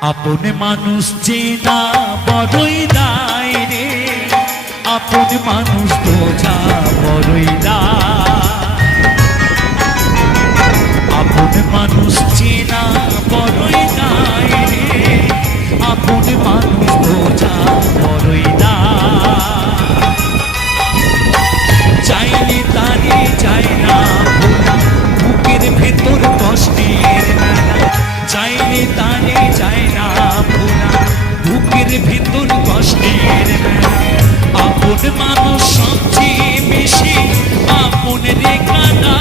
আপন মানুষ চেনা বড়ই দায় রে, আপন মানুষ বোঝা বড়ই দায়। আপন মানুষ চেনা বড়ই দায় রে, আপন মানুষ বোঝা বড়ই দায়। চাইলে তারে যায় না ভোলা, বুকের ভেতর কষ্টের মেলা। চাইলে তারে যায় না ভোলা, বুকের ভেতর কষ্টের মেলা। আপন মানুষ সবচেয়ে বেশি আপন রেখা না,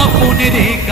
আপন রেখা